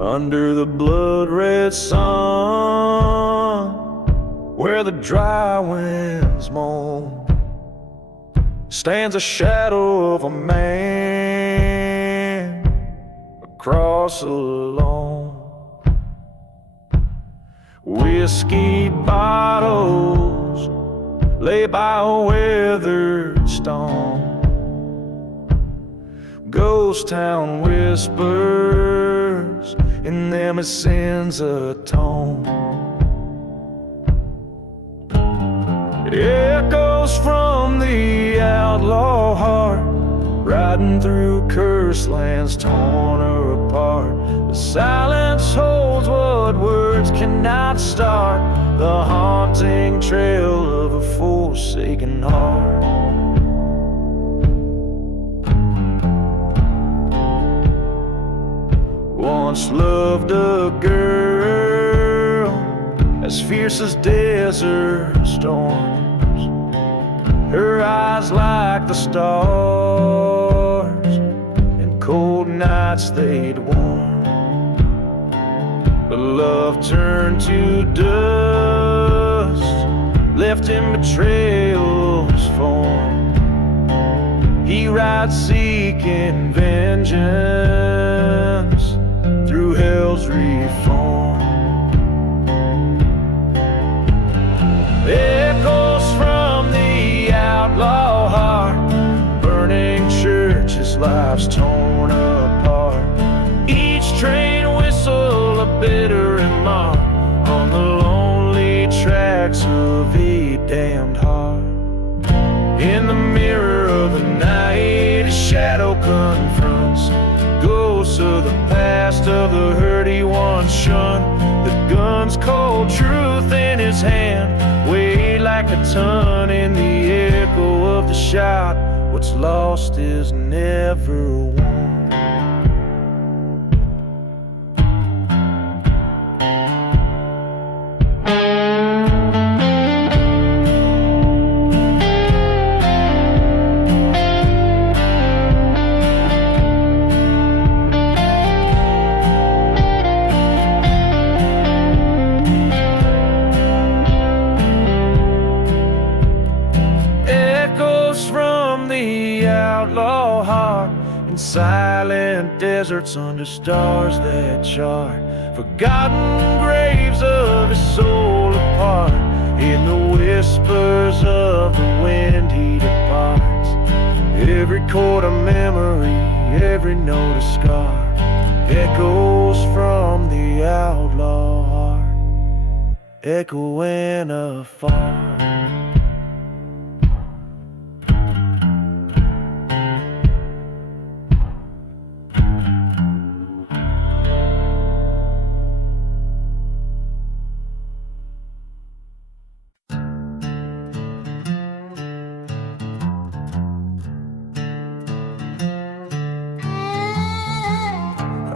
under the blood-red sun, where the dry winds moan, stands a shadow of a man across a lawn. Whiskey bottles lay by a weathered stone, ghost town whispers, in them his sins atone. It echoes from the outlaw heart, riding through cursed lands torn her apart. The silence holds what words cannot start, the haunting trail of a forsaken heart. Once loved a girl as fierce as desert storms, her eyes like the stars, and cold nights they'd warm. But love turned to dust, left in betrayal's form. He rides seeking vengeance through hell's reform. Echoes from the outlaw heart, burning churches, lives torn apart. Each train whistle a bitter remark on the lonely tracks of a damned heart. In the mirror of the night, a shadow confronts ghosts of the past, of the hurt he once shunned. The gun's cold truth in his hand, weighed like a ton in the echo of the shot. What's lost is never won. Silent deserts under stars that chart, forgotten graves of his soul apart. In the whispers of the wind he departs, every chord a memory, every note a scar, echoes from the outlaw heart, echoing afar.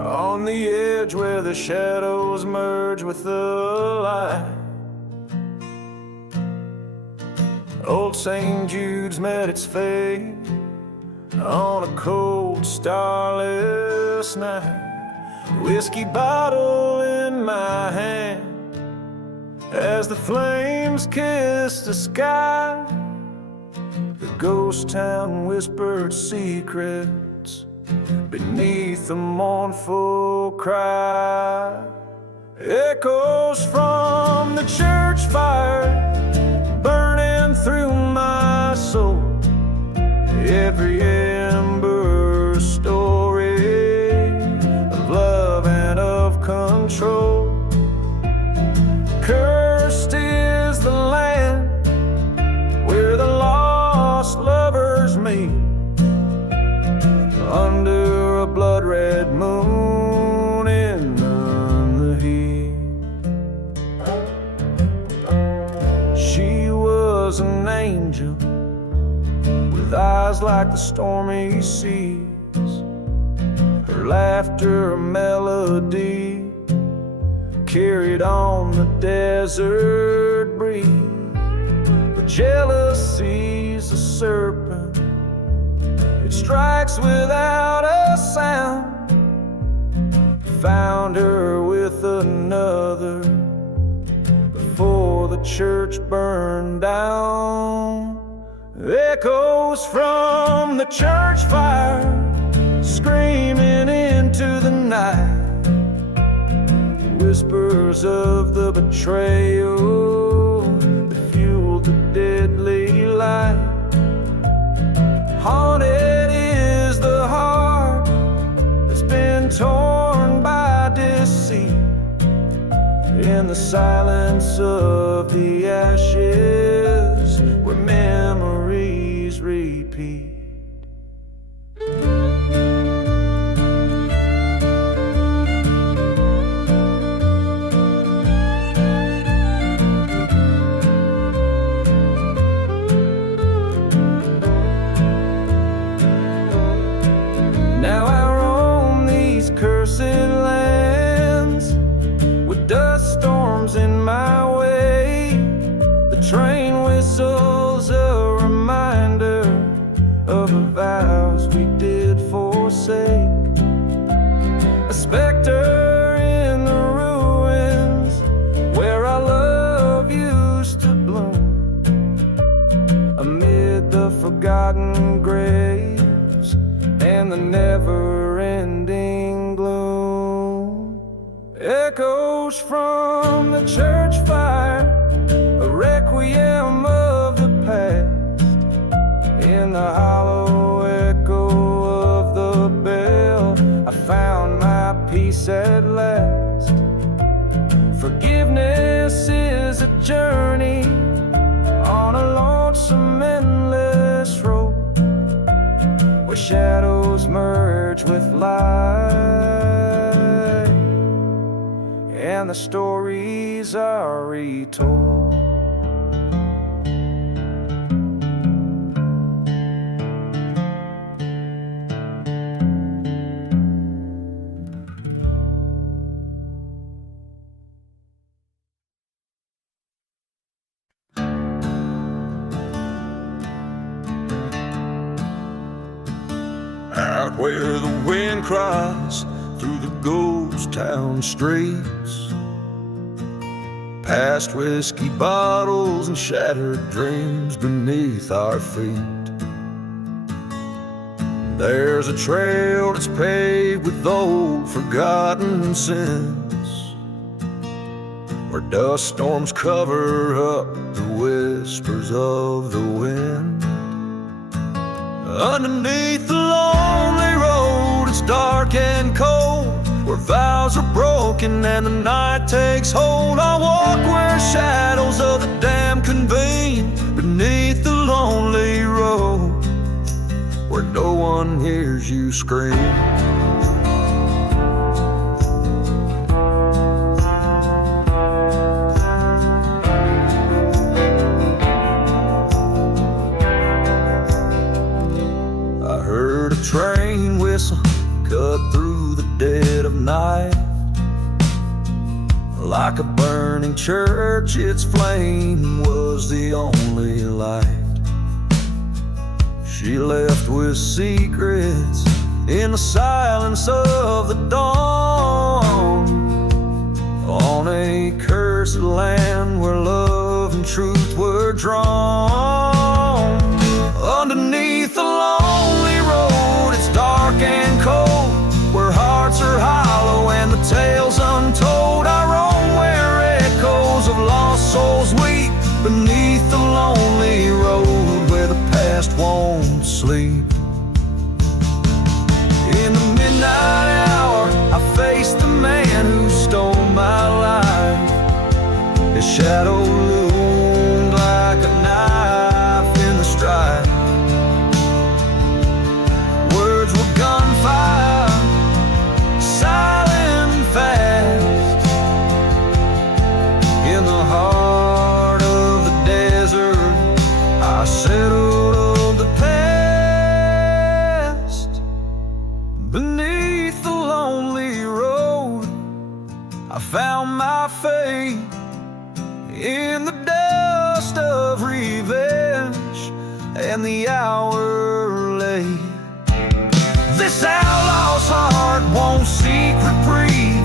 On the edge where the shadows merge with the light, old St. Jude's met its fate on a cold, starless night. Whiskey bottle in my hand as the flames kiss the sky. The ghost town whispered secrets beneath the mournful cry. Echoes from the church fire burning through my soul, every ember story of love and of control. Cursed is the land where the lost lovers meet, under a blood-red moon in the heat. She was an angel with eyes like the stormy seas, her laughter a melody carried on the desert breeze. But jealousy's a serpent, it strikes without a sound, found her with another before the church burned down. Echoes from the church fire screaming into the night, whispers of the betrayal that fueled the deadly light. Haunted is the heart that's been torn by deceit, in the silence of the ashes where memories repeat. Now I roam these cursed lands with dust storms in my way. The train whistles a reminder of the vows we did forsake. A specter in the ruins where our love used to bloom, amid the forgotten graves and the never-ending gloom. Echoes from the church fire, a requiem of the past, in the hollow echo of the bell I found my peace at last. Forgiveness is a journey on a lonesome, endless road, where shadows merge with light and the stories are retold. Out where the wind cries through the ghost town streets, past whiskey bottles and shattered dreams beneath our feet. There's a trail that's paved with old forgotten sins, where dust storms cover up the whispers of the wind. Underneath the lonely road, it's dark and cold, where vows are broken and the night takes hold. I walk where shadows of the damned convene, beneath the lonely road, where no one hears you scream. Train whistle cut through the dead of night, like a burning church, its flame was the only light. She left with secrets in the silence of the dawn, on a cursed land where love and truth were drawn. Underneath the lonely road, it's dark and cold, where hearts are hollow and the tales untold. I roam where echoes of lost souls weep, beneath the lonely road where the past won't sleep. In the midnight hour, I face the man who stole my life. His shadow loomed like a knife in the strife. Words were gunfire, silent and fast. In the heart of the desert, I settled the past. Beneath the lonely road, I found my fate, in the dust of revenge and the hour late. This outlaw's heart won't seek reprieve,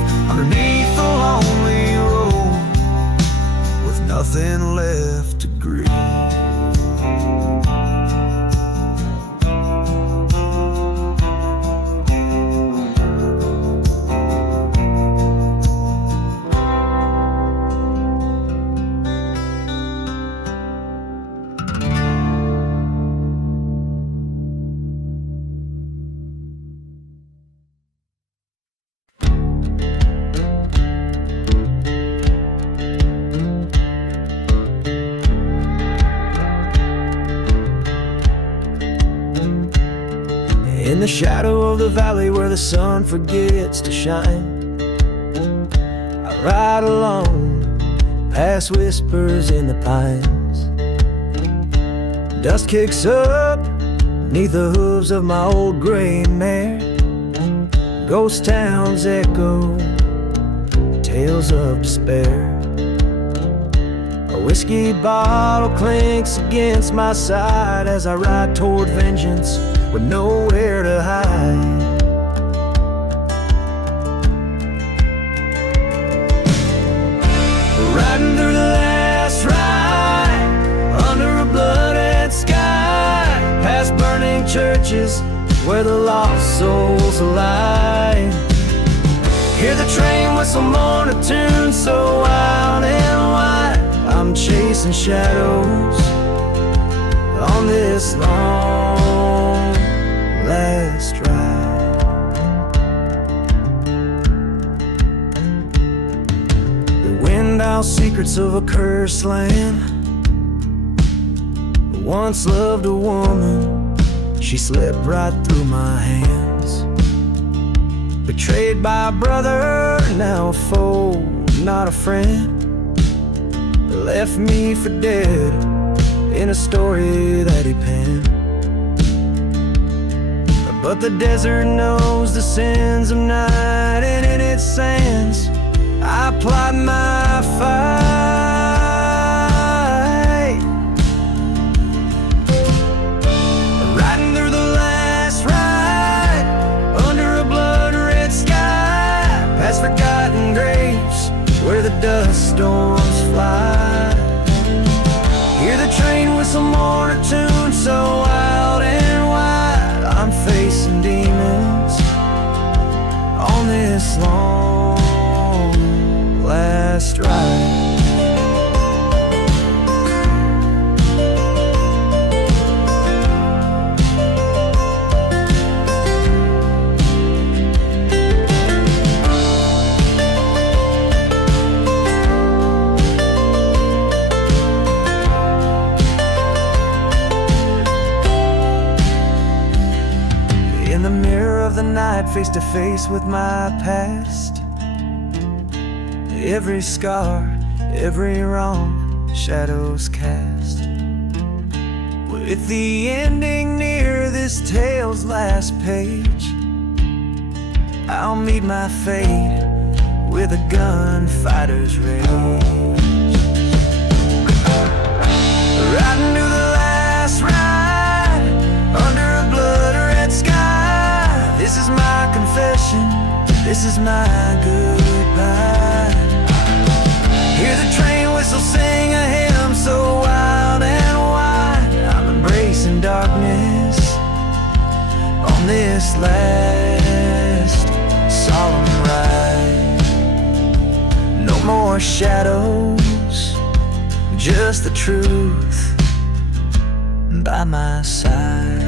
the shadow of the valley where the sun forgets to shine, I ride alone, past whispers in the pines. Dust kicks up beneath the hooves of my old gray mare. Ghost towns echo tales of despair. A whiskey bottle clinks against my side as I ride toward vengeance with nowhere to hide. Riding through the last ride under a blood-red sky, past burning churches where the lost souls lie. Hear the train whistle mourn a tune so wild and wide. I'm chasing shadows on this long last ride. The wind out secrets of a cursed land. Once loved a woman, she slipped right through my hands. Betrayed by a brother, now a foe, not a friend. Left me for dead in a story that he penned. But the desert knows the sins of night, and in its sands I plied my fight. Riding through the last ride under a blood-red sky, past forgotten graves where the dust storms fly. Hear the train whistle mourn a tune so wild and wide. I'm facing demons on this long last ride. In the mirror of the night, face to face with my past. Every scar, every wrong, shadows cast. With the ending near this tale's last page, I'll meet my fate with a gunfighter's rage. Riding to the last ride under a blood-red sky. This is my confession, this is my goodbye. Hear the train whistle sing a hymn so wild and wide. I'm embracing darkness on this last solemn ride. No more shadows, just the truth by my side.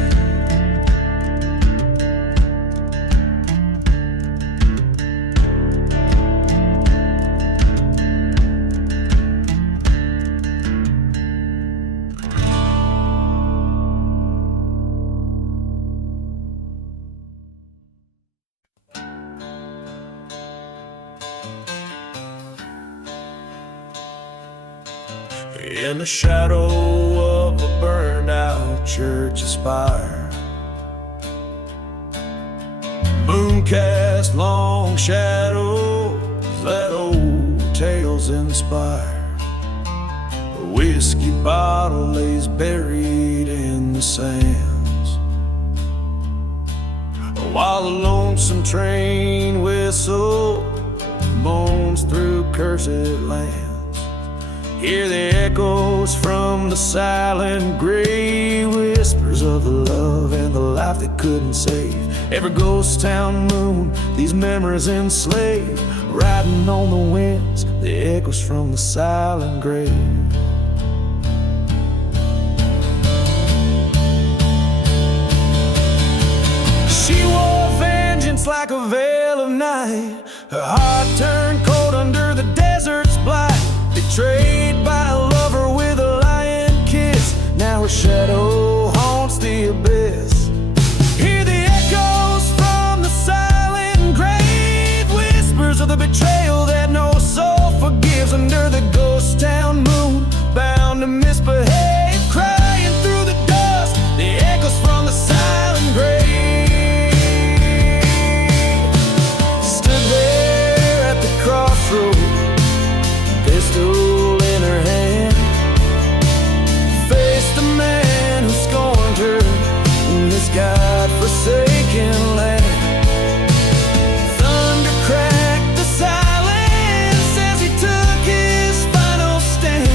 In the shadow of a burned out church spire, moon cast long shadows that old tales inspire. A whiskey bottle lays buried in the sands, while a lonesome train whistle moans through cursed lands. Hear the echoes from the silent grave, whispers of the love and the life that couldn't save. Every ghost town moon, these memories enslave, riding on the winds, the echoes from the silent grave. She wore vengeance like a veil of night. Her heart turned cold under the desert's blight. Betrayed by a lover with a lying kiss, now her shadow haunts the abyss. Hear the echo betrayal that no soul forgives. Under the ghost town moon, bound to misbehave, crying through the dust, the echoes from the silent grave. Stood there at the crossroad, pistol in her hand, faced the man who scorned her in this God-forsaken land. Thunder cracked the silence as he took his final stand.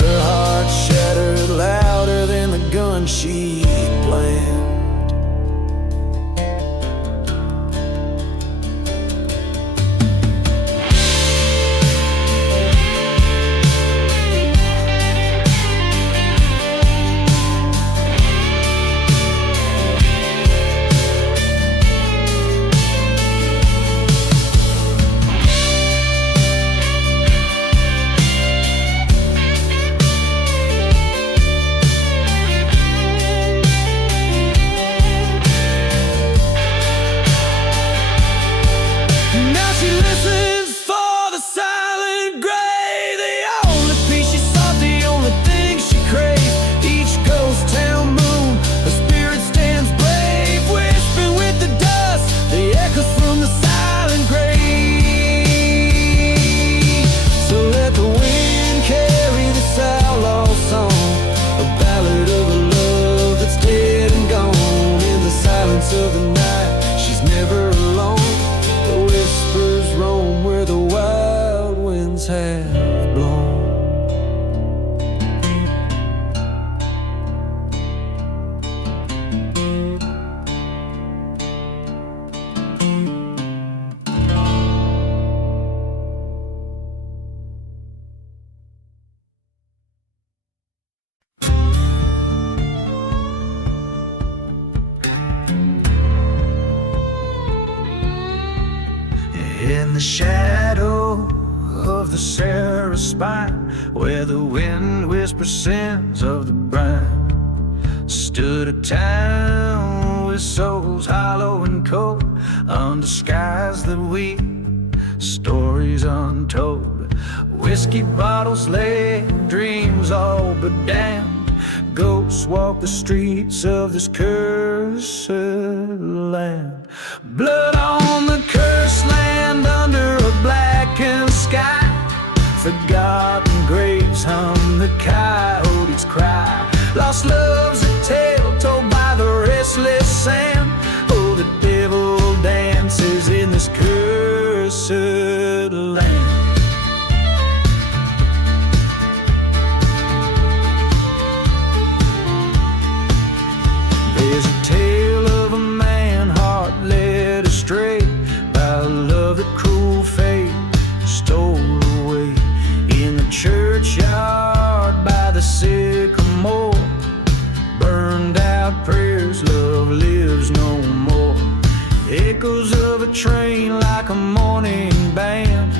Her heart shattered louder than the gun she planned. Of the night, she's never alone. The whispers roam where the wild winds have blown. In the shadow of the Sarah spine, where the wind whispers sins of the brine, stood a town with souls hollow and cold, under skies that weep, stories untold. Whiskey bottles lay, dreams all but damned. Ghosts walk the streets of this cursed land. Blood on the cursed land under a blackened sky. Forgotten graves hum the coyote's cry. Lost love's a tale told by the restless sand. Oh, the devil dances in this cursed land. There's a tale of a man heart led astray by a love that cruel fate stole away. In the churchyard by the sycamore, burned out prayers, love lives no more. Echoes of a train like a morning band,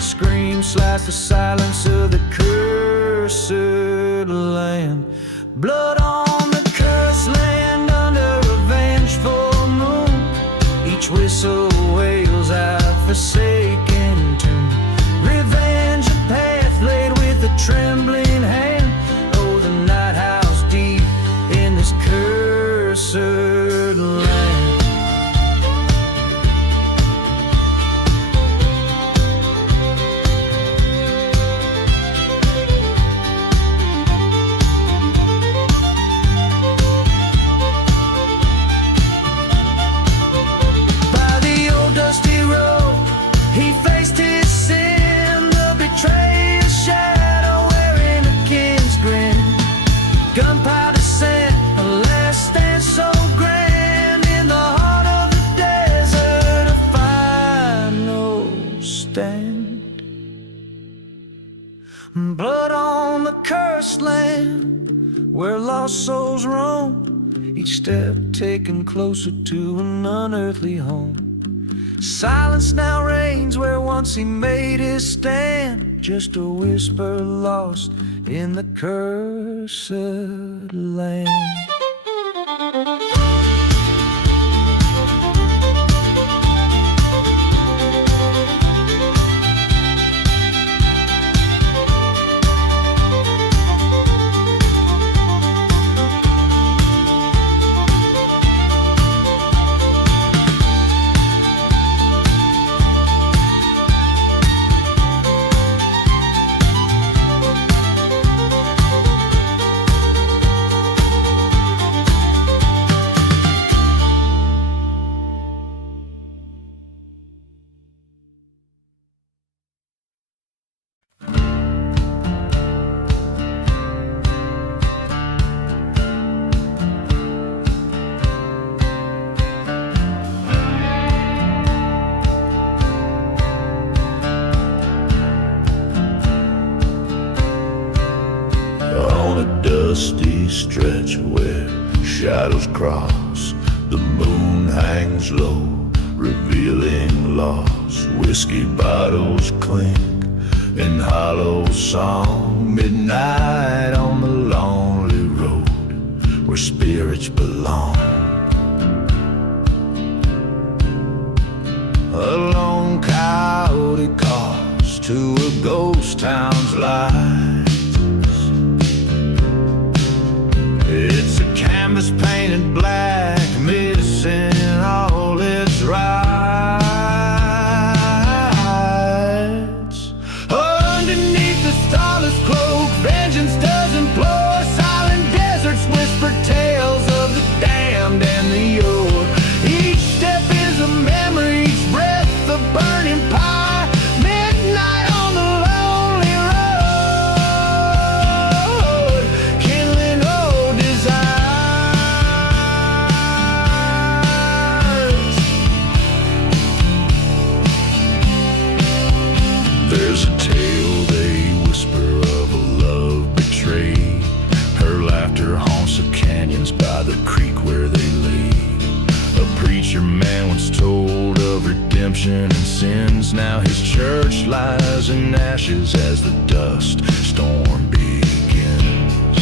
screams slice the silence of the cursed land. Blood on the cursed land under a vengeful moon, each whistle wails out forsaken tune. Revenge a path laid with a trembling hand. Oh, the night house deep in this cursed land. Gunpowder scent, a last stand so grand. In the heart of the desert, a final stand. Blood on the cursed land, where lost souls roam, each step taken closer to an unearthly home. Silence now reigns where once he made his stand, just a whisper lost in the cursed land. dusty stretch where shadows cross. The moon hangs low, revealing loss. Whiskey bottles clink in hollow song. Midnight on the lonely road where spirits belong. A lone coyote calls to a ghost town's lights. It's a canvas painted black, missing all its rights. Underneath the starless cloak, vengeance does implore. Silent deserts whisper tales of the damned and the yore. Each step is a memory, each breath a burning pyre. Midnight on the lonely road, kindling old desires. There's a tale they whisper of a love betrayed. Her laughter haunts the canyons by the creek where they lay. A preacher man once told of redemption and sins. Now his church lies in ashes as the dust storm begins.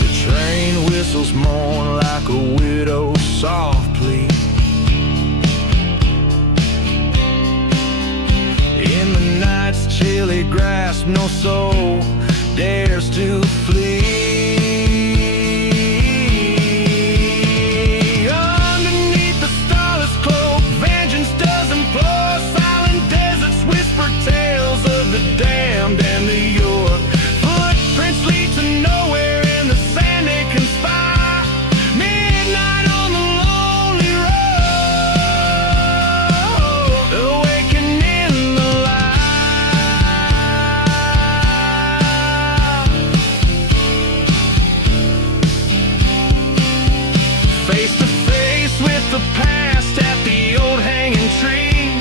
The train whistles mourn like a widow softly. In the night's chilly grasp, no soul dares to flee. Underneath the starless cloak, vengeance does implore. Silent deserts whisper tales of the damned and the yore. Footprints lead to nowhere, in the sand they conspire. Midnight on the lonely road, awakening the light. Face to face with the past at the old hanging tree.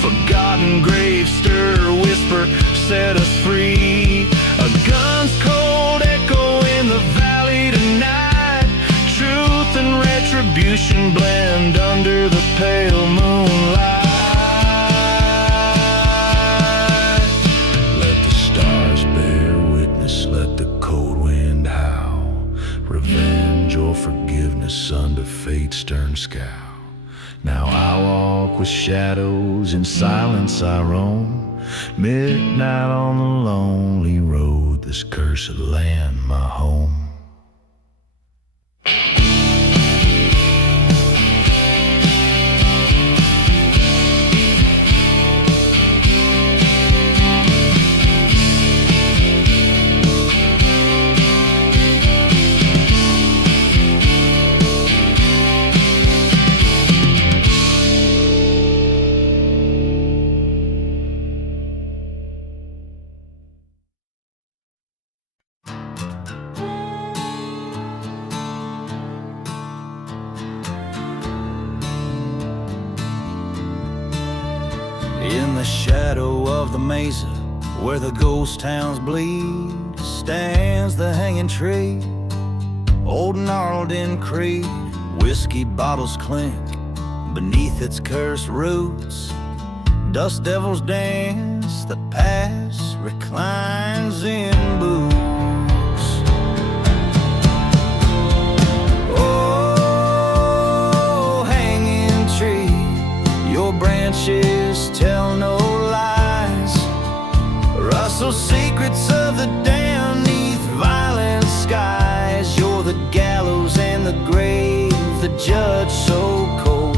Forgotten grave stir, whisper, set us free. A gun's cold echo in the valley tonight. Truth and retribution blend under the pale moonlight. Let the stars bear witness, let the cold wind howl. Revenge or forgiveness under fate's stern scowl. Now I walk with shadows, in silence I roam. Midnight on the lonely road, this cursed land my home. In the shadow of the mesa, where the ghost towns bleed, stands the hanging tree, old gnarled in creed. Whiskey bottles clink beneath its cursed roots. Dust devils dance, the past reclines in boots. Oh, hanging tree, your branches tell no lies. Rustle secrets of the damned neath violent skies. You're the gallows and the grave, the judge so cold,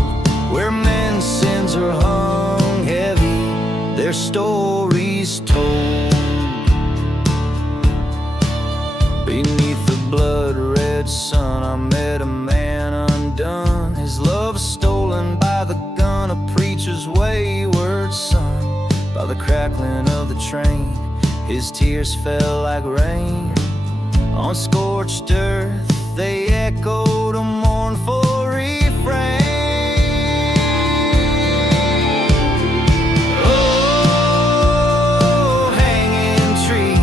where men's sins are hung heavy, their stories told. Beneath the blood-red sun, I met a man undone. His love stolen by the gun, a preacher's wayward son. By the crackling of the train, his tears fell like rain. On scorched earth, they echoed a mournful refrain. Oh, hanging tree,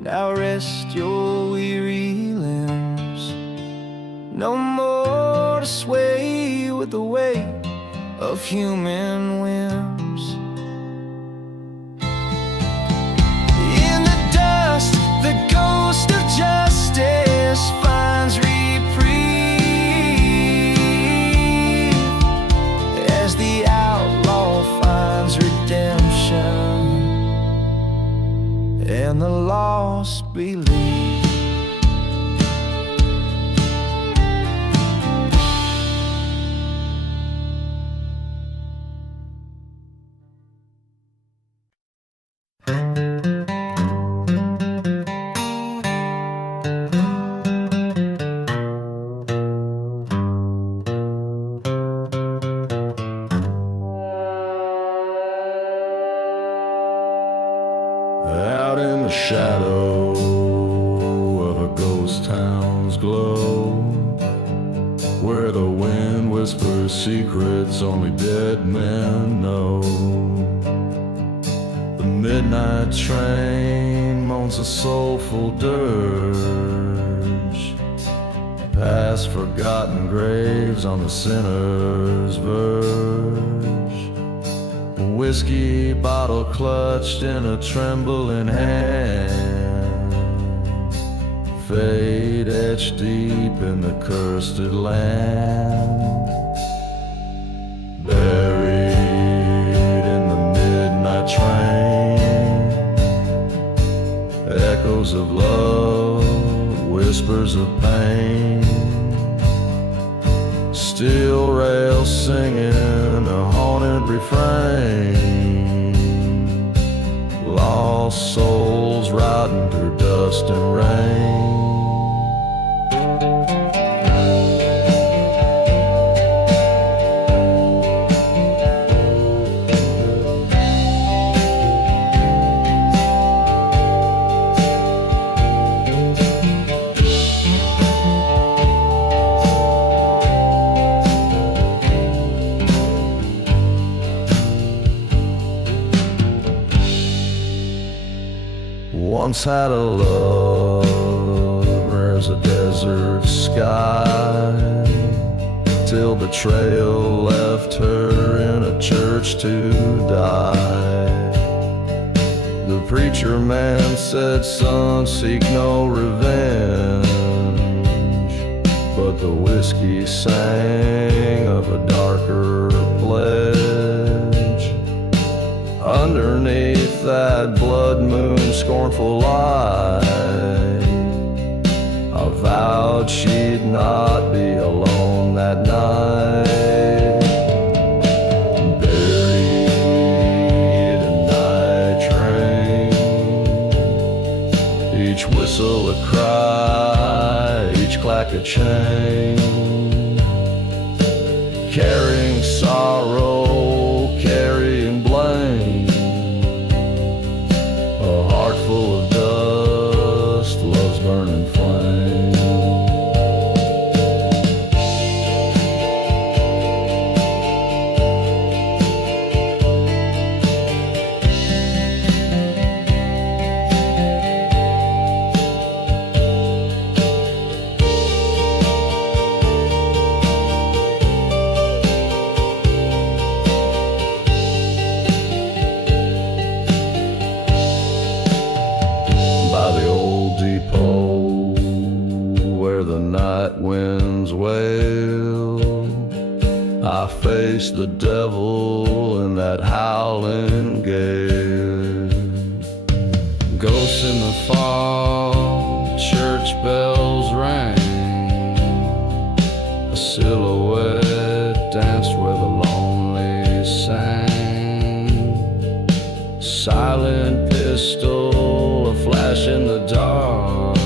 Now rest your weary limbs, no more to sway with the weight of human whims. In the dust, the ghost of justice finds reprieve, as the outlaw finds redemption, and the lost believe. Out in the shadow of a ghost town's glow, where the wind whispers secrets only dead men know, the midnight train moans a soulful dirge, past forgotten graves on the sinner's verge. Whiskey bottle clutched in a trembling hand, fate etched deep in the cursed land. Buried in the midnight train, echoes of love, whispers of pain, steel rails singing a haunted refrain, lost souls riding through dust and rain. Once had a lover as a desert sky, till betrayal left her in a church to die. The preacher man said, son, seek no revenge, but the whiskey sang of a darker pledge. Underneath that blood moon scornful light, I vowed she'd not be alone that night. Buried in night train, each whistle a cry, each clack a chain, carrying sorrow, carrying blame. Full of dust, love's burning flame. Winds wail, I face the devil in that howling gale. Ghosts in the fog, church bells rang, a silhouette danced where the lonely sang. Silent pistol, a flash in the dark,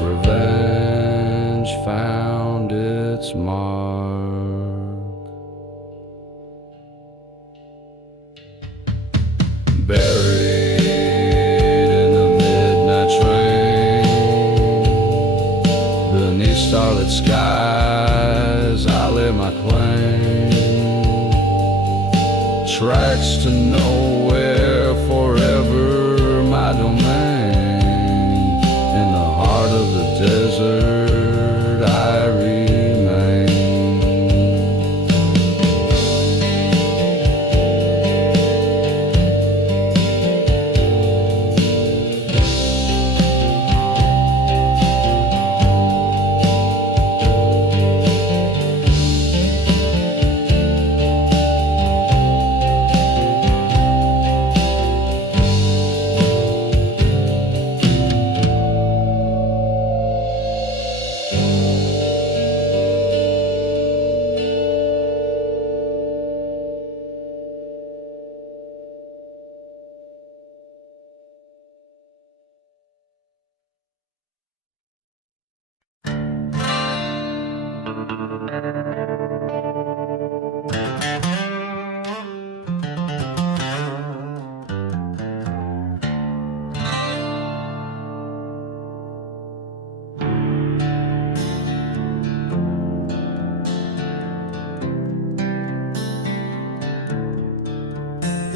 revenge found its mark. Buried in the midnight train, beneath starlit sky,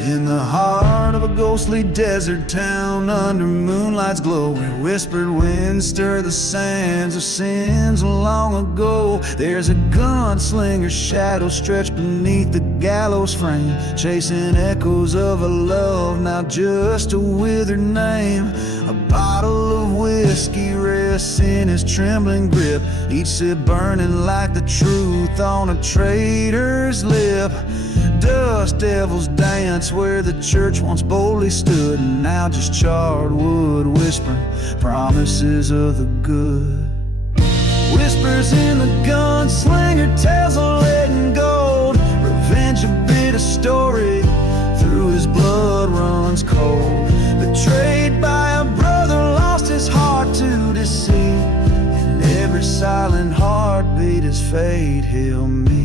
In the heart of a ghostly desert town, under moonlight's glow, where whispered winds stir the sands of sins of long ago, there's a gunslinger's shadow stretched beneath the gallows frame, chasing echoes of a love now just a withered name. A bottle of whiskey rests in his trembling grip, each sip burning like the truth on a traitor's lip. Dust devils dance where the church once boldly stood, and now just charred wood whispering promises of the good. Whispers in the gunslinger tells of lead and gold, revenge a bitter story through his blood runs cold. Betrayed by a brother, lost his heart to deceit, and every silent heartbeat is fate he'll meet.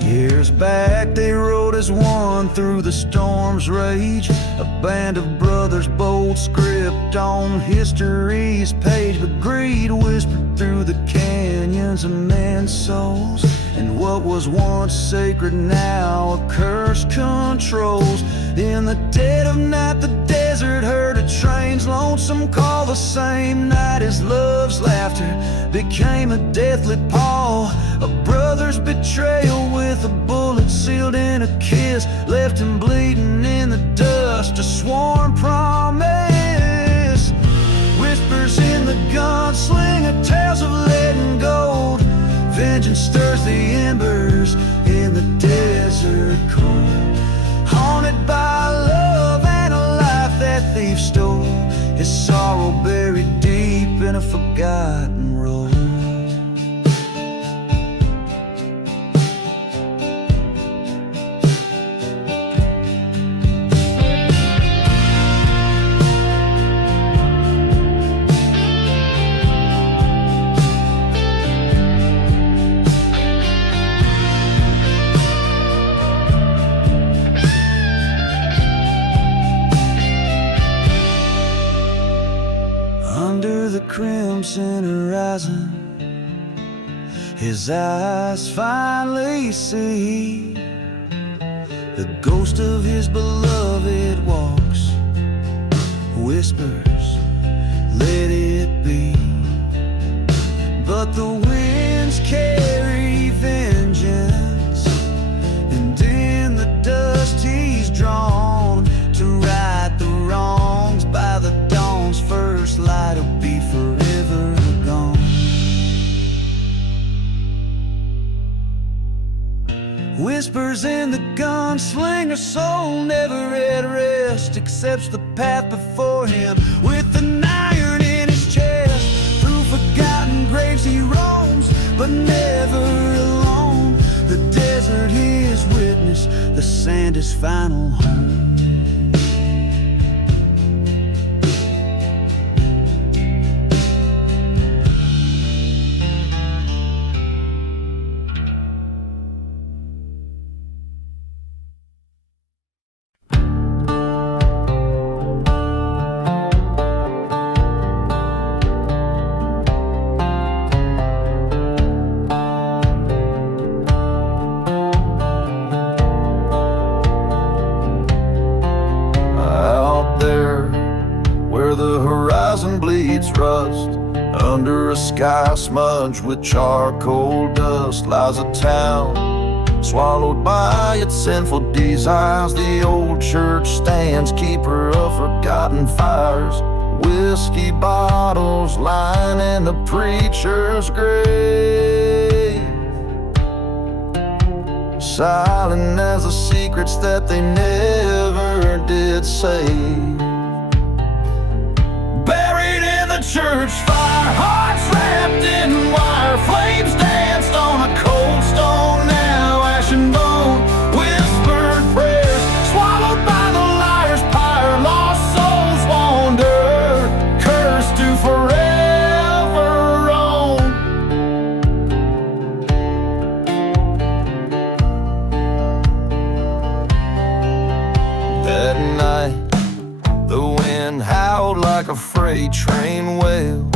Years back they rode as one through the storm's rage, a band of brothers, bold script on history's page. But greed whispered through the canyons of men's souls, and what was once sacred now a curse controls. In the dead of night the desert heard a train's lonesome call. The same night his love's laughter became a deathly pall. A brother's betrayal with a bullet sealed in a kiss left him bleeding in the dust, a sworn promise. Whispers in the gunslinger, tales of lead and gold. Vengeance stirs the embers in the desert cold. Haunted by love and a life that thief stole, his sorrow buried deep in a forgotten road. Crimson horizon, his eyes finally see the ghost of his beloved walks, whispers, let it be. But the winds carry vengeance, and in the dust he's drawn to right the wrongs. By the dawn's first light he'll be forever gone. Whispers in the gunslinger's soul, never at rest, accepts the path before him with an iron in his chest. Through forgotten graves he roams, but never alone. The desert his witness, the sand his final home. Rust under a sky smudged with charcoal dust lies a town swallowed by its sinful desires. The old church stands, keeper of forgotten fires, whiskey bottles lining the preacher's grave, silent as the secrets that they never did say. Church fire, hearts wrapped in wire, flames danced on a cold stone, now ash and bone. Whispered prayers swallowed by the liar's pyre, lost freight train wail.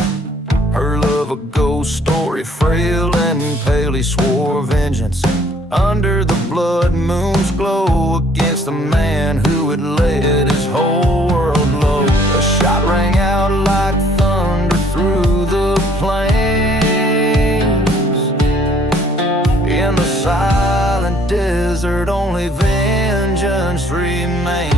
Her love a ghost story, frail and pale. He swore vengeance under the blood moon's glow against the man who had laid his whole world low. A shot rang out like thunder through the plains. In the silent desert, only vengeance remains.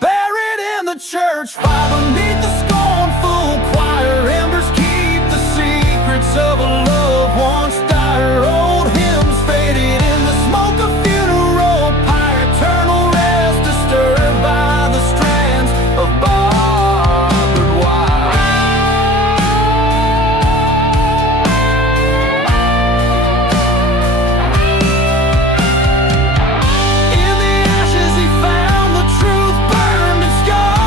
Buried in the church fire beneath the scornful choir, embers keep the secrets of a love once dire. Old hymns faded in the smoke of funeral pyre. Eternal rest disturbed by the strands of barbed wire. In the ashes he found the truth burned and scarred.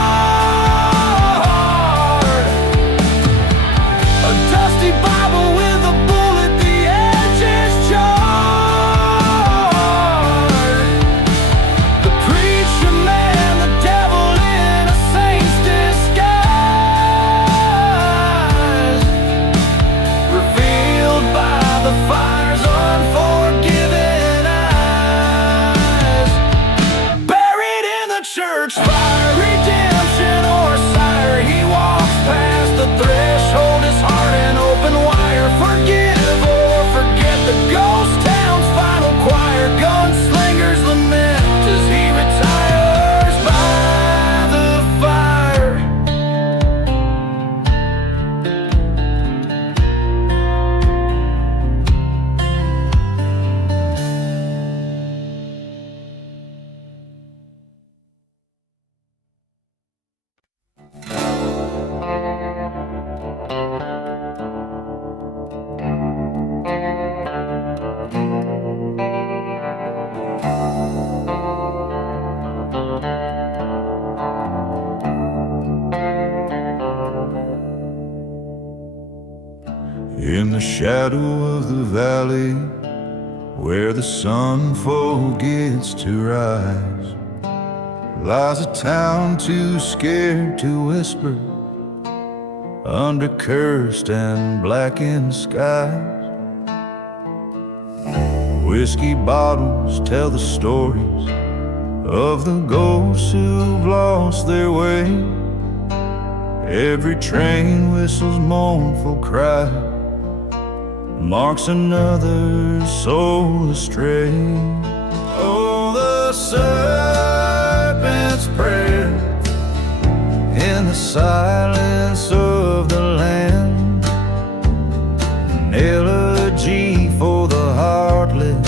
A dusty Bible with a bullet, the edges charred. The preacher man, the devil in a saint's disguise, revealed by the fire's unforgiving eyes. Buried in the church fire, redemption or sire, he walks past the threshold, his heart an open wire. Forgive or forget the ghost town's final choir. Gunslingers lament as he retires by the fire. In the shadow of the valley, where the sun forgets to rise, lies a town too scared to whisper under cursed and blackened skies. Whiskey bottles tell the stories of the ghosts who've lost their way. Every train whistle's mournful cry marks another soul astray. Oh, the serpent's prayer in the silence of the land, an elegy for the heartless,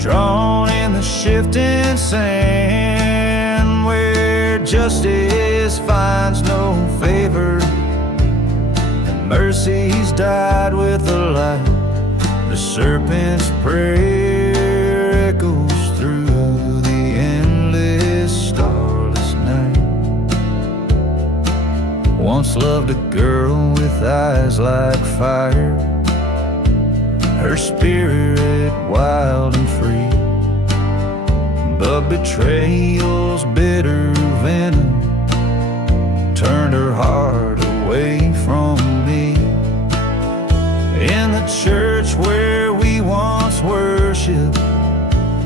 drawn in the shifting sand, where justice finds no favor and mercy's died with the light. The serpent's prayer echoes through the endless starless night. Once loved a girl with eyes like fire, her spirit wild and free, but betrayal's bitter venom turned her heart away from me. In the church where we once worshipped,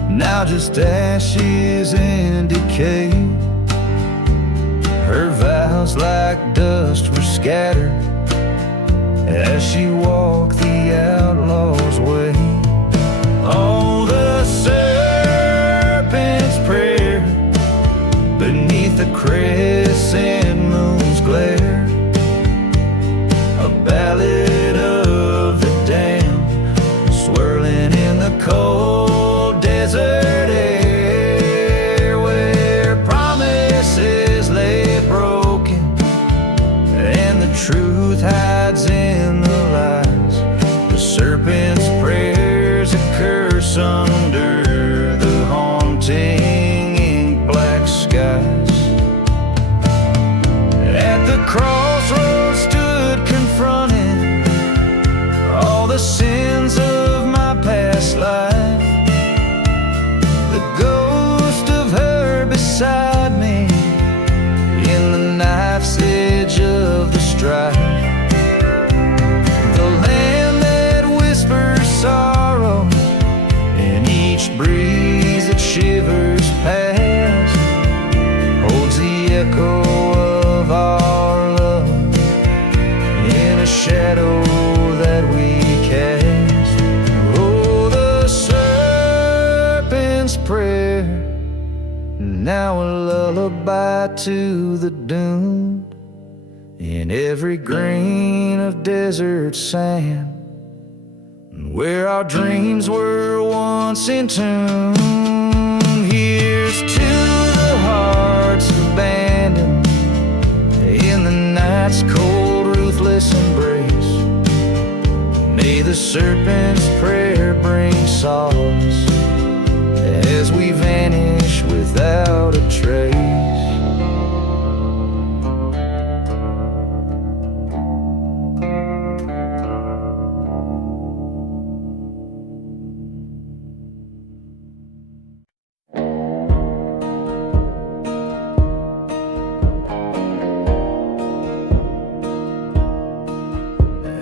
now just ashes and decay, her vows like dust were scattered as she walked the outlaw's way. Oh, the serpent's prayer beneath the crescent moon's glare, a ballad of the damned swirling in the cold desert air, where promises lay broken and the truth hides in the lies. The serpent's prayers a curse under the haunting ink black skies. At the crossroads stood confronting all the sins of my past life. The ghost of her beside me lullaby to the dune. In every grain of desert sand, where our dreams were once in tune. Here's to the hearts abandoned in the night's cold, ruthless embrace. May the serpent's prayer bring solace as we vanish without a trace.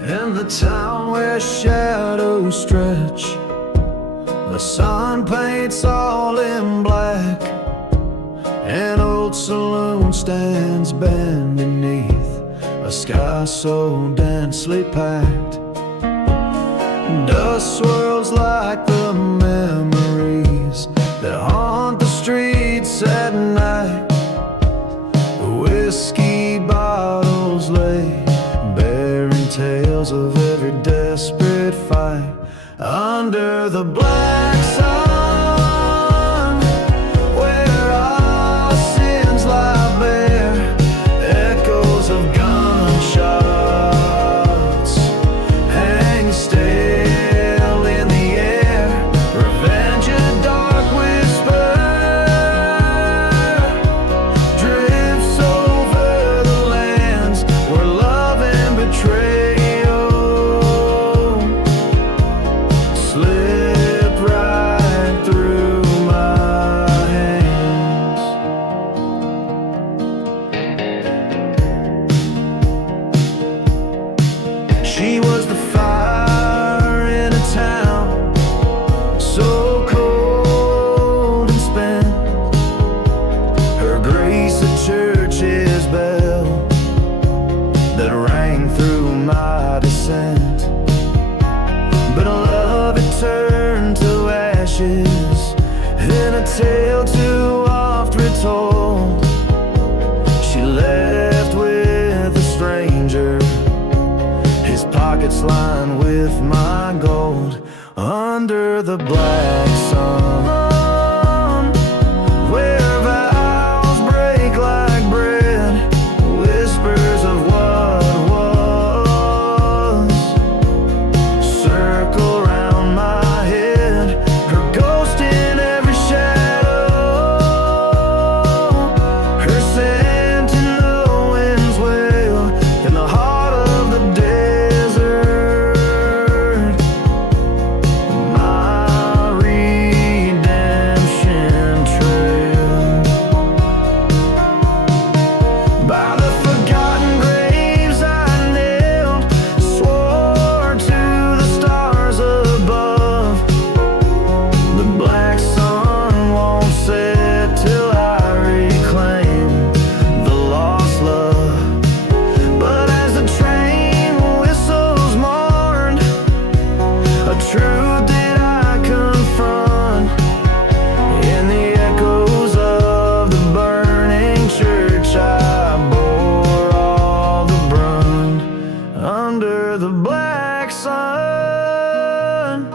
In the town where shadows stretch, the sun paints all in black. An old saloon stands bent beneath a sky so densely packed. Dust swirls like the memories that haunt the streets at night. Whiskey bottles lay bearing tales of every desperate fight. Under the black sun, where our sins lie bare, echoes of gunshots hang stale in the air. Revenge, a dark whisper, drifts over the lands where love and betrayal slip right through my hands. She was the fire in a town so cold and spent. Her grace, a church's bell that rang through my descent. But love had turned to ashes in a tale too oft retold. She left with a stranger, his pockets lined with my gold. Under the black sun, where vows break like bread, whispers of what was circle round my head. Her ghost in every shadow, her scent in the wind's wail, in the heart of the desert. My redemption trail. By the forgotten graves I knelt, swore to the stars above. The black sun won't set till I reclaim the lost love. But as the train whistles mourned, a truth did I confront. In the echoes of the burning church, I bore all the brunt. Under the black sun,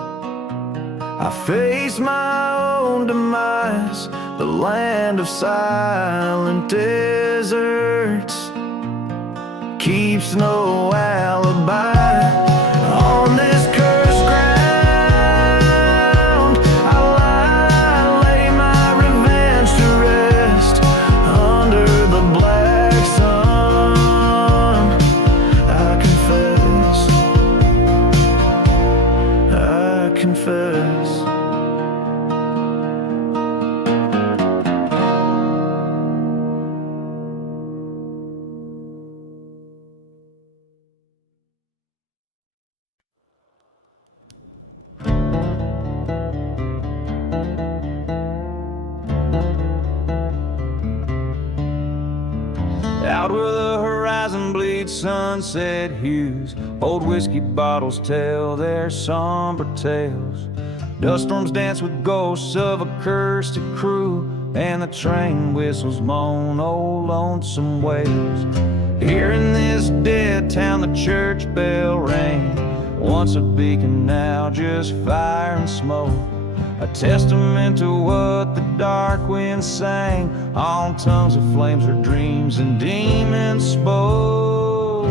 I face my own demise. The land of silent deserts keeps no alibi. On this cursed ground, I lay my revenge to rest. Under the black sun, I confess, I confess. Out where the horizon bleeds sunset hues, old whiskey bottles tell their somber tales. Dust storms dance with ghosts of a cursed crew, and the train whistles moan old lonesome ways. Here in this dead town the church bell rang, once a beacon, now just fire and smoke, a testament to what the dark wind sang on tongues of flames where dreams and demons spoke.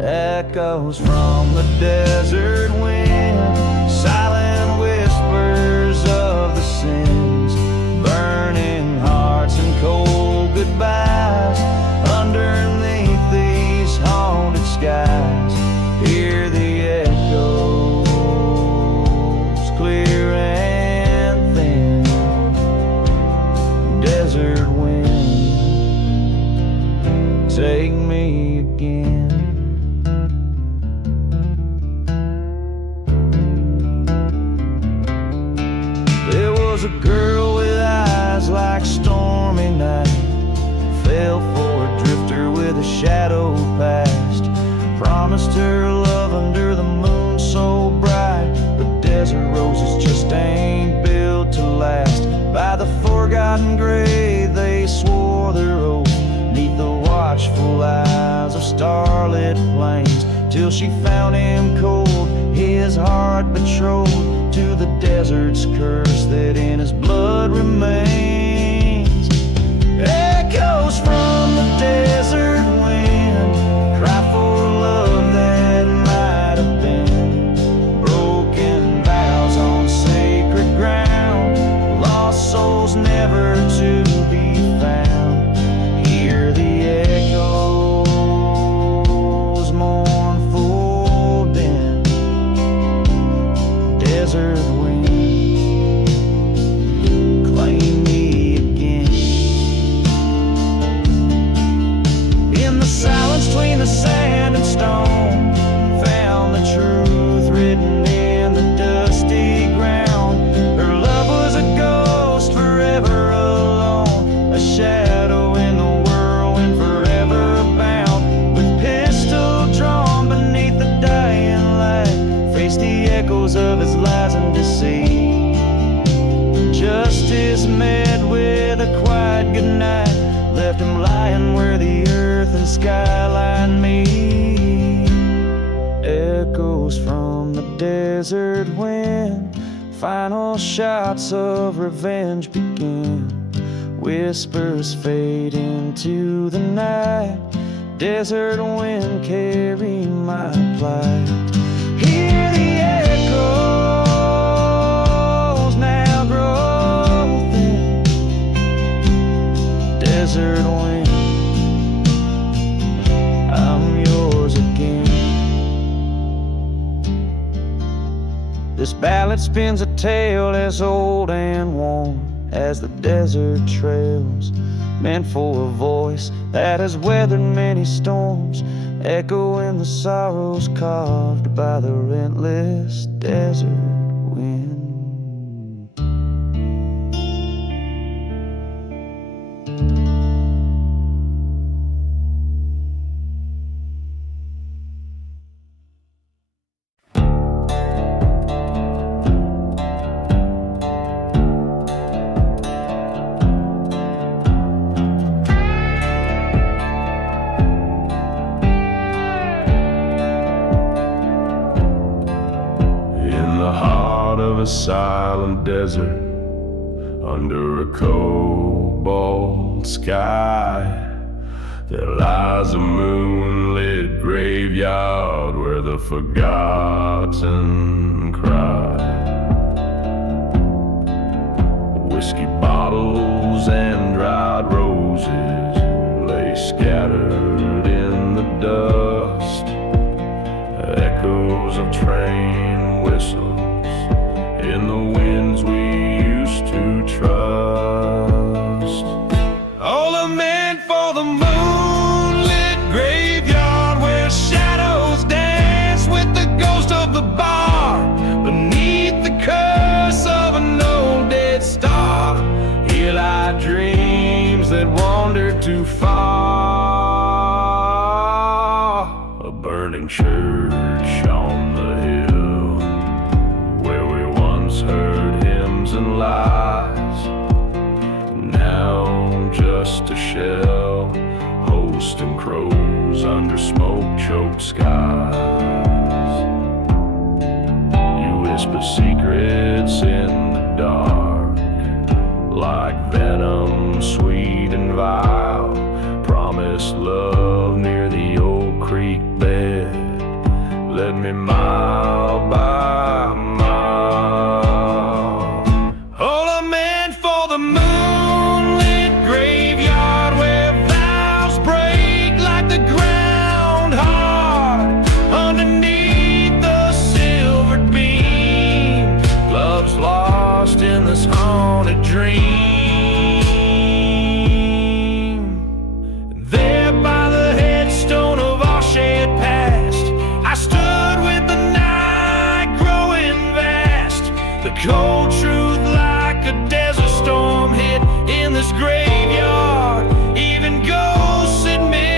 Echoes from the desert wind, silent whispers of the sins, burning hearts and cold goodbyes underneath these haunted skies. Hear the echoes clear and thin, desert wind, take me again. There was a girl with eyes like stormy night, fell for a drifter with a shadow past, promised her love under the moon so bright, but desert roses just ain't built to last. By the forgotten grave they swore their oath, neath the watchful eyes of starlit plains, till she found him cold, his heart betrothed to the desert's curse that in his blood remains. Echoes from the desert wind cry for love that might have been, broken vows on sacred ground, lost souls never to be found. Hear the echoes mournful din, desert wind, claim me again. In the silence between the sand and stone, found the truth written in the dusty ground. Her love was a ghost forever alone, a shadow in the whirlwind forever bound, with pistol drawn beneath the dying light, faced the echoes of his lies and deceit. Justice met with a quiet goodnight, left him lying where the earth and skyline meet. Echoes from the desert wind, final shots of revenge begin, whispers fade into the night, desert wind carry my plight. Hear the echoes now grow thin, desert wind, I'm yours again. This ballad spins a tale as old and worn as the desert trails, meant for a voice that has weathered many storms, echoing the sorrows carved by the relentless desert wind. A silent desert under a cobalt sky, there lies a moonlit graveyard where the forgotten cry. Whiskey bottles and dried roses lay scattered in the dust, echoes of train whistles in the winds we used to trust. All are meant for the moonlit graveyard where shadows dance with the ghost of the bar, beneath the curse of an old dead star. Here lie dreams that wandered too far. A burning church on the hill where we once heard hymns and lies. shell, hosting crows under smoke-choked skies. You whisper secrets in the dark, like venom, sweet and vile. Promised love near the old creek bed. Led me mile by mile. All I meant for the moonlit graveyard, where vows break like the ground hard underneath the silvered beam. Love's lost in this haunted dream. There by the headstone of our shared past, I stood with the night growing vast. The cold truth like a desert storm hit in this graveyard. Even ghosts admit.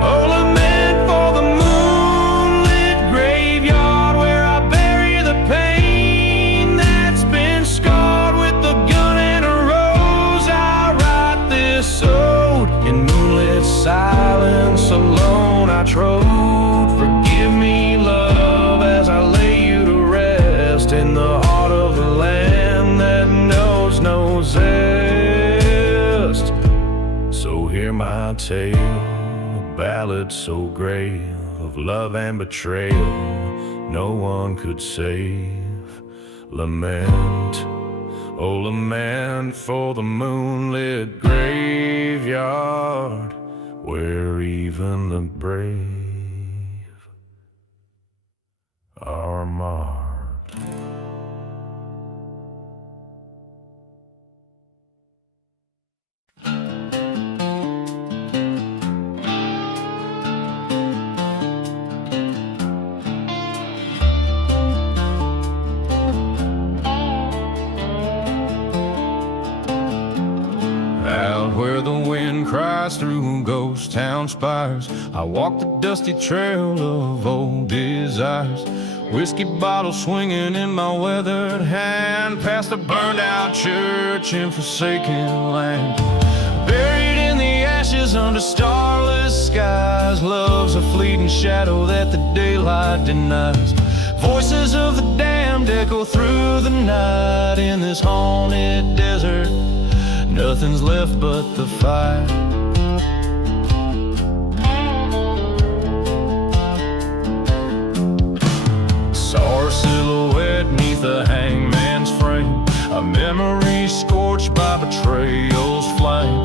All I meant for the moonlit graveyard, where I bury the pain that's been scarred. With a gun and a rose, I write this ode. In moonlit silence alone I trode. Forgive me, love, as I lay you to rest in the heart of the land that knows no zest. So hear my tale, a ballad so grave of love and betrayal no one could save. Lament, oh lament for the moonlit graveyard, where even the brave are marked. Out where the wind cries through ghost town spires, I walk the dusty trail of old desires. Whiskey bottle swinging in my weathered hand, past a burned out church in forsaken land. Buried in the ashes under starless skies, love's a fleeting shadow that the daylight denies. Voices of the damned echo through the night. In this haunted desert, nothing's left but the fire. Saw her silhouette neath the hangman's frame, a memory scorched by betrayal's flame.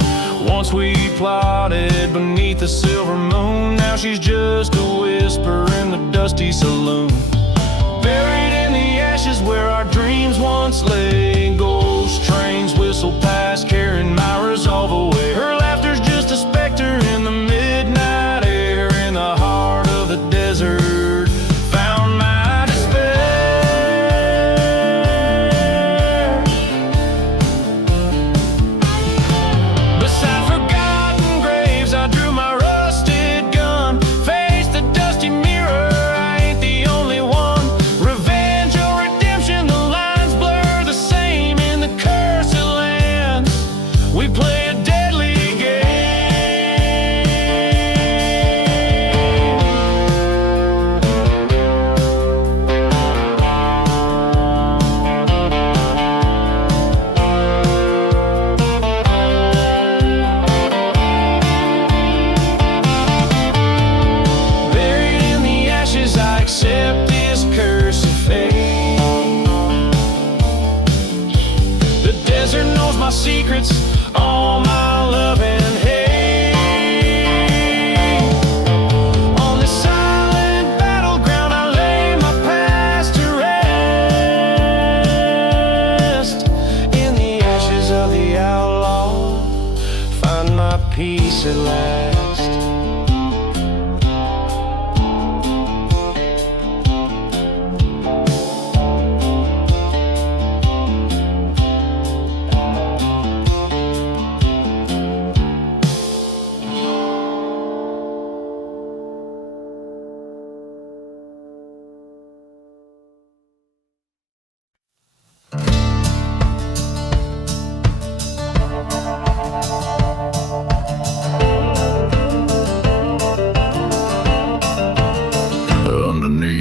Once we plotted beneath the silver moon, now she's just a whisper in the dusty saloon. Buried in the ashes where our dreams once lay, ghost trains whistle past, carrying my resolve away. Her laughter's just a specter in the midnight air. In the heart of the desert, found my despair. Beside forgotten graves, I drew my rusted gun, faced the dusty mirror. I ain't the only one. Revenge or redemption, the lines blur the same.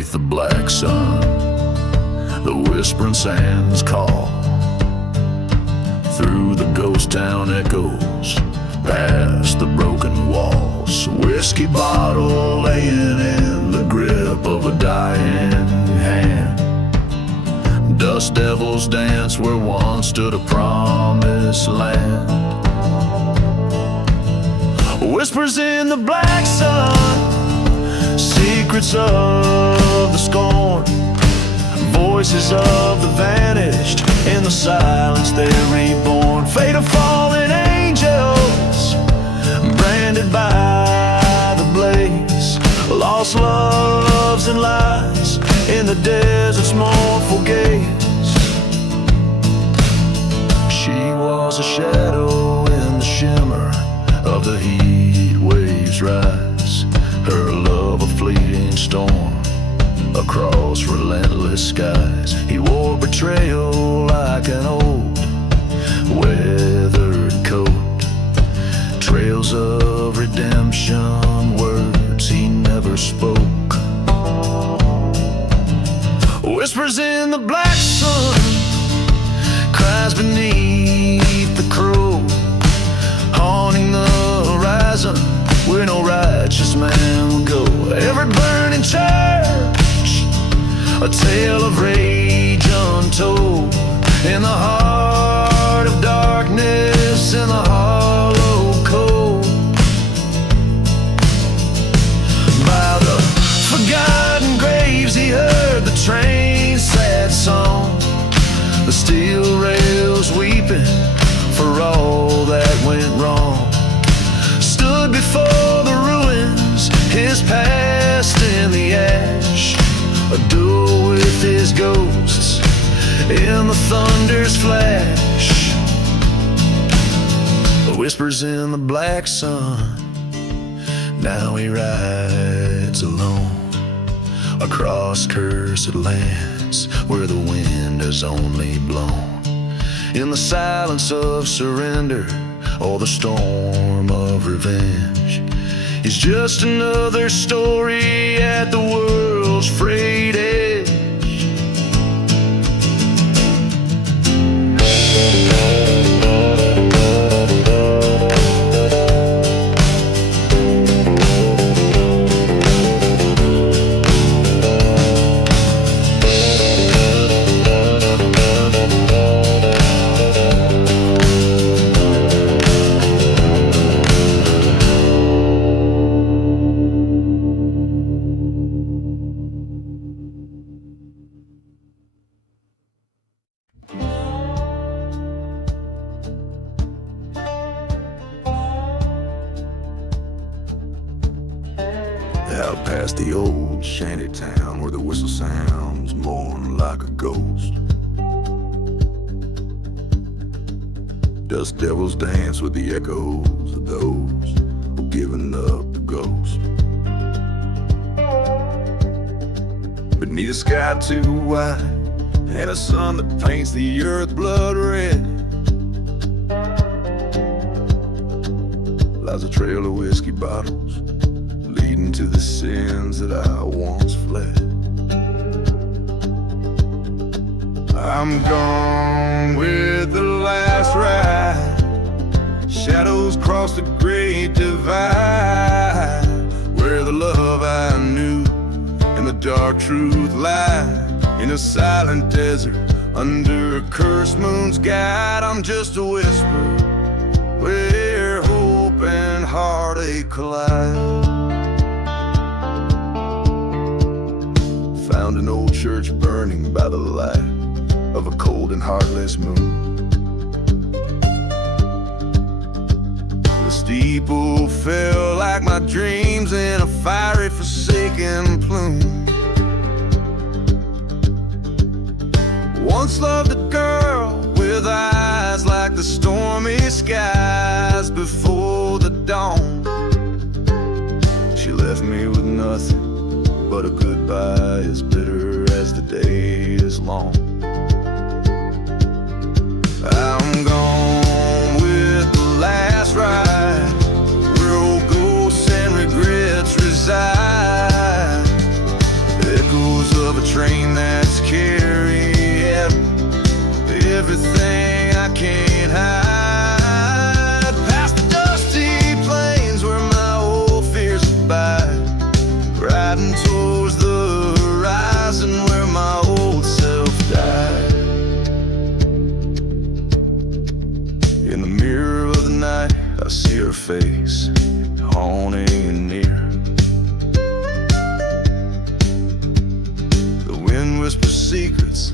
beneath the black sun, the whispering sands call. Through the ghost town echoes, past the broken walls. Whiskey bottle laying in the grip of a dying hand. Dust devils dance where once stood a promised land. Whispers in the black sun, secrets of the scorn, voices of the vanished, in the silence they're reborn. Fate of fallen angels, branded by the blaze. Lost loves and lies in the desert's mournful gaze. She was a shadow in the shimmer of the heat waves rise. Her love a fleeting storm across relentless skies. He wore betrayal like an old weathered coat. Trails of redemption, words he never spoke. Whispers in the black sun, cries beneath the crow, haunting the horizon where no righteous man will go. Every burning church, a tale of rage untold. In the heart of darkness, in the hollow cold, by the forgotten graves he heard the train's sad song. The steel rails weeping for all that went wrong. Stood before the ruins, his past in the ash, a duel with his ghosts in the thunder's flash. Whispers in the black sun, now he rides alone across cursed lands where the wind has only blown. In the silence of surrender or the storm of revenge, he's just another story at the world's frayed edge. Out past the old shanty town where the whistle sounds mourn like a ghost. Dust devils dance with the echoes of those who've given up the ghost. Beneath a sky too wide and a sun that paints the earth blood red, lies a trail of whiskey bottles leading to the sins that I once fled. I'm gone with the last ride. Shadows cross the great divide, where the love I knew and the dark truth lie. In a silent desert under a cursed moon's guide, I'm just a whisper where hope and heartache collide. Found an old church burning by the light of a cold and heartless moon. The steeple fell like my dreams in a fiery forsaken plume. Once loved a girl with eyes like the stormy skies before the dawn. She left me with nothing but a goodbye as bitter as the day is long. I'm gone with the last ride, where old ghosts and regrets reside. Echoes train that's carrying everything I can't hide. Past the dusty plains where my old fears abide, riding towards the horizon where my old self died. In the mirror of the night, I see her face, haunting and near. The wind whispers secrets,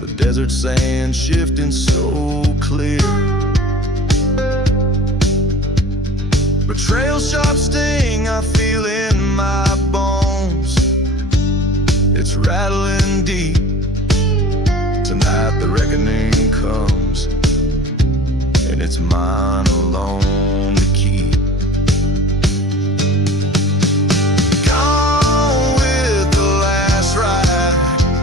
the desert sand shifting so clear. Betrayal's sharp sting I feel in my bones, it's rattling deep. Tonight the reckoning comes, and it's mine alone to keep. Gone with the last ride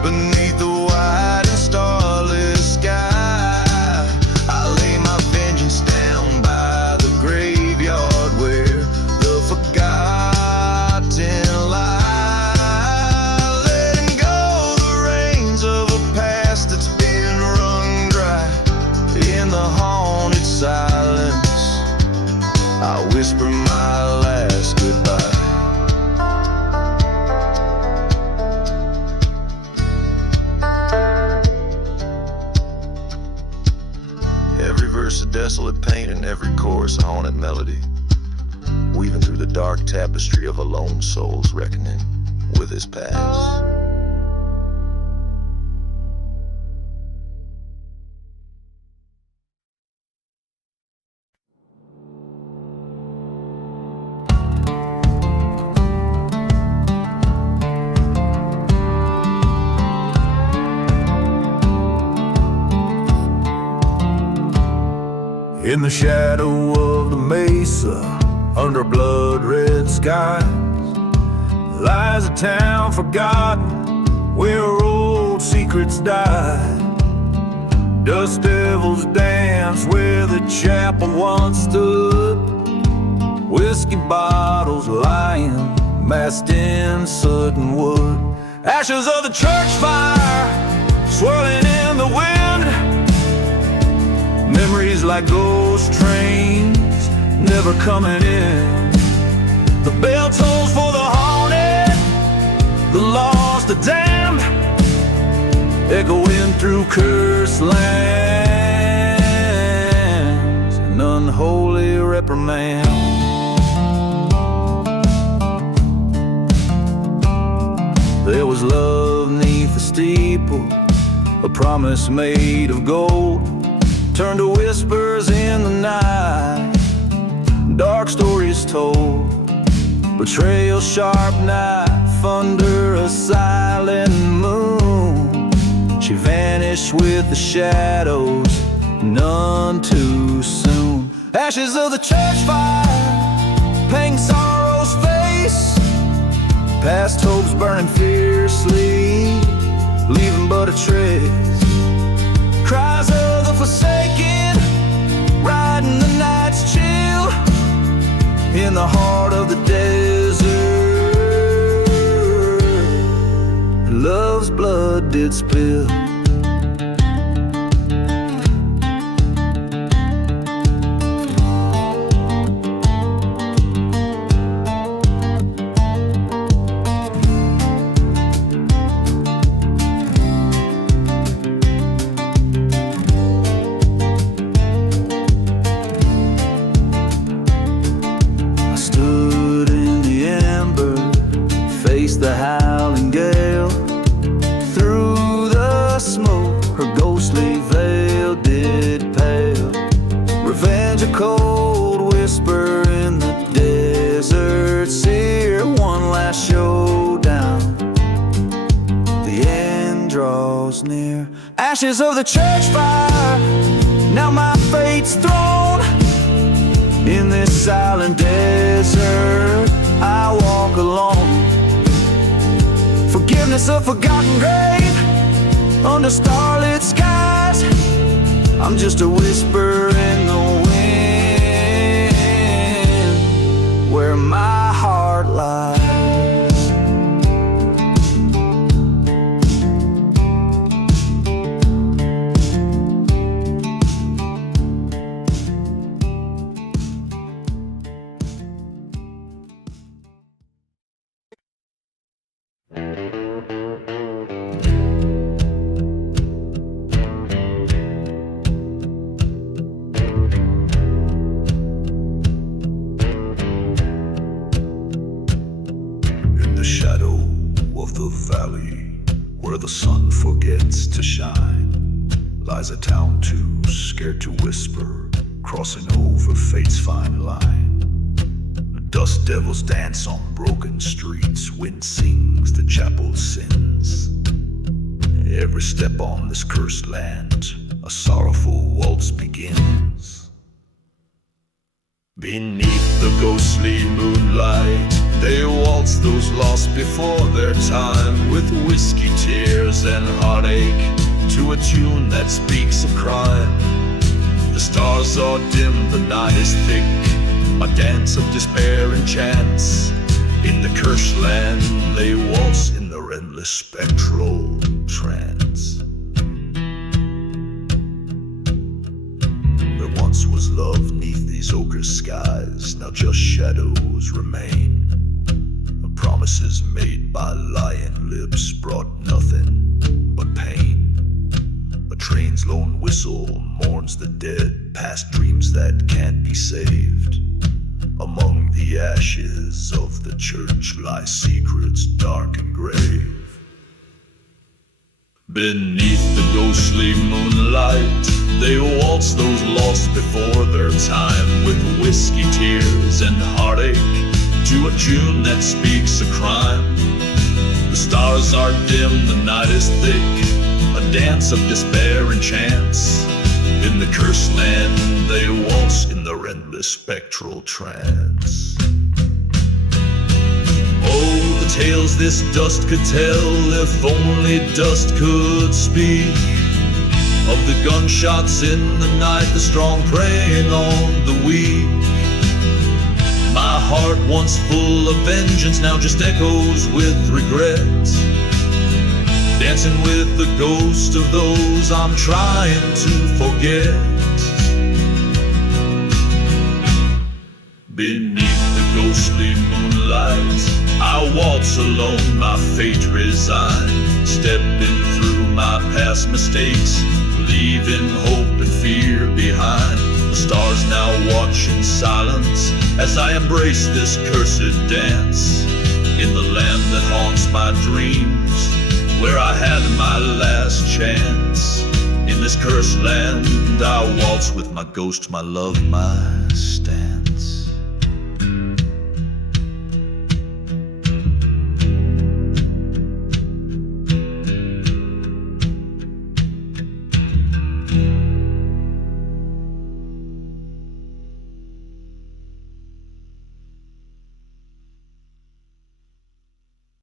beneath the wide and starless sky. I lay my vengeance down by the graveyard where the forgotten lie, letting go the reins of a past that's been wrung dry. In the haunted silence, I whisper my last goodbye. Every verse a desolate pain and every chorus a haunted melody, weaving through the dark tapestry of a lone soul's reckoning with his past. In the shadow of the mesa, under blood-red skies, lies a town forgotten where old secrets died. Dust devils dance where the chapel once stood, whiskey bottles lying massed in soot and wood. Ashes of the church fire swirling in the wind, memories like ghost trains never coming in. The bell tolls for the haunted, the lost, the damned, echoing through cursed lands, an unholy reprimand. There was love neath the steeple, a promise made of gold, turned to whispers in the night, dark stories told. Betrayal, sharp knife under a silent moon. She vanished with the shadows, none too soon. Ashes of the church fire, pain, sorrow's face, past hopes burning fiercely, leaving but a trace. Cries of the forsaken, riding the night's chill, in the heart of the desert. Love's blood did spill. The howling gale, through the smoke her ghostly veil did pale. Revenge, a cold whisper in the desert sear. One last showdown, the end draws near. Ashes of the church fire, now my fate's thrown. In this silent desert I walk alone. Forgiveness, a forgotten grave under starlit skies. I'm just a whisper in the wind where my heart lies. valley where the sun forgets to shine lies a town too scared to whisper, crossing over fate's fine line. Dust devils dance on broken streets, wind sings the chapel's sins. Every step on this cursed land, a sorrowful waltz begins. Beneath the ghostly moonlight, they waltz those lost before their time, with whiskey tears and heartache, to a tune that speaks of crime. The stars are dim, the night is thick, a dance of despair and chance. In the cursed land, they waltz in their endless spectral trance. There once was love neath these ochre skies, now just shadows remain. The promises made by lying lips brought nothing but pain. A train's lone whistle mourns the dead, past dreams that can't be saved. Among the ashes of the church lie secrets dark and grave. Beneath the ghostly moonlight, they waltz those lost before their time, with whiskey tears and heartache, to a tune that speaks of crime. The stars are dim, the night is thick, a dance of despair and chance. In the cursed land, they waltz in their endless spectral trance. Oh, the tales this dust could tell, if only dust could speak. Of the gunshots in the night, the strong preying on the weak. My heart once full of vengeance, now just echoes with regret, dancing with the ghost of those I'm trying to forget. Beneath the ghostly moonlight, I waltz alone, my fate resigned, stepping through my past mistakes, leaving hope and fear behind. The stars now watch in silence as I embrace this cursed dance, in the land that haunts my dreams, where I had my last chance. In this cursed land, I waltz with my ghost, my love, my stance.